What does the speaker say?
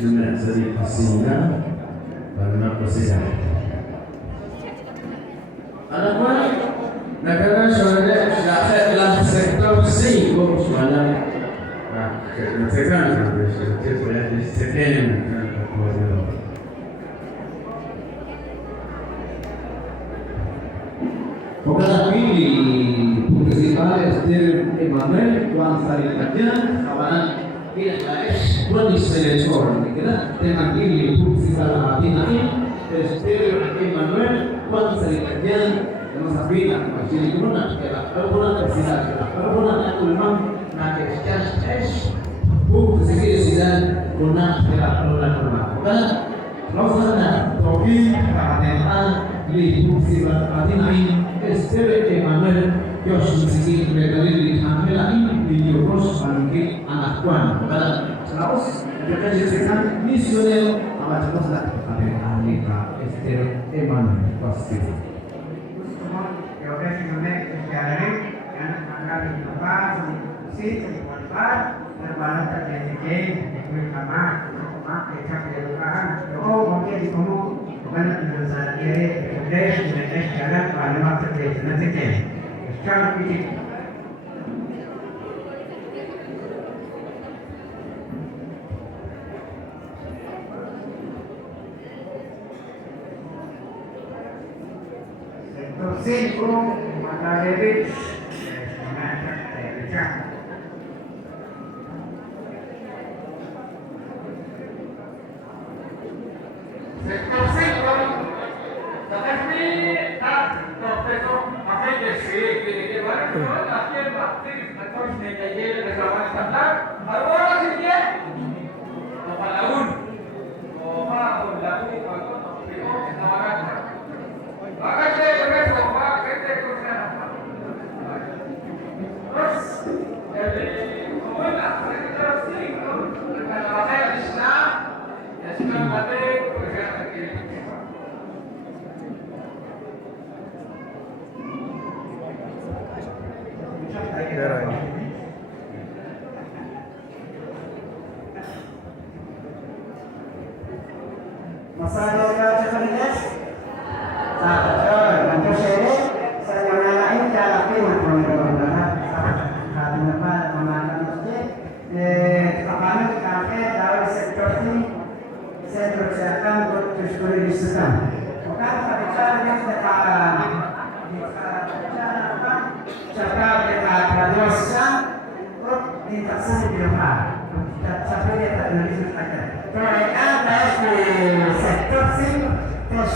Jumat dari pastinya karena presiden. Adapun negara saudara adalah sektor C mana sekarang sampai boleh disekian Operasi municipal Esther Emanuel Juan Saritaja kawanan PNS Buat Selesor kita dengan ini municipal Atina Esther Emanuel Juan Saritaja dengan Sabina masih gimana kita kalau tersisa kalau aku memang nak exchange municipal guna kita perlu lakukan karena Lausana Togi Kataneta di municipal Atina Esther Emanuel Yos musiki dari Angela ini video cross bagi anak tuan. Karena selaus mereka jadikan misioner apa coba sudah ada Anita Esther Emanuel pasti. Yaudah sebenarnya sejarah yang akan dibuat si dibuat terbalas terjadi di kamar kecap dilakukan. Oh mungkin di kamu bukan dengan saat ini dengan sejarah pada waktu nanti sekarang ini sektor singko mata debit sektor singko tetapi tak profesor apa yang sih Masalah kecerdasan nanti saya mengenai cara teman-teman karena mengatakan masjid apalagi kafe dari sektor ini saya persiapkan untuk diskusi disesam. Bukan bicaranya sekarang cakap dengan radiosa untuk ditaksir di rumah. Tapi dia tak menulis saja. Mereka dari sektor sih terus